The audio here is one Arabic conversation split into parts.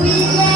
we yeah. love.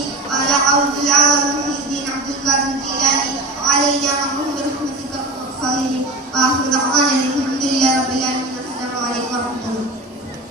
قال عوض العالم بن عبد القادر الجيلاني علي نعم برحمتك وفضلك واخر دعوانا الحمد لله رب العالمين السلام عليكم ورحمه الله